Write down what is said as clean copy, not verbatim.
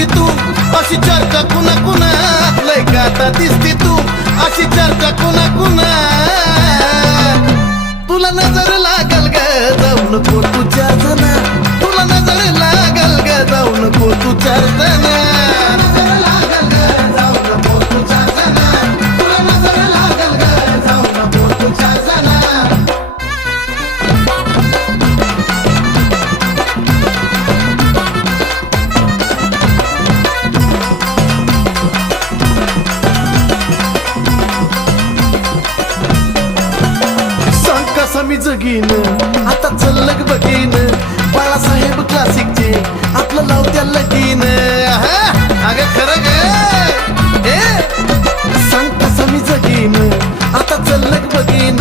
दिसती तू अशी चर्चा कुणा कुणा लय गाता दिसती तू अशी चर्चा कुणा कुणा तुला नजर लागल ग जाऊ नको तू चार जण तुला नजर लागल ग जाऊ नको तू चार जण मी जगीन आता चल्लग बघीन बाळासाहेब क्लासिकचे आपलं लावत्या लगीन अगं खरं ग सांग कसं मी जगीन आता चल्लग बघीन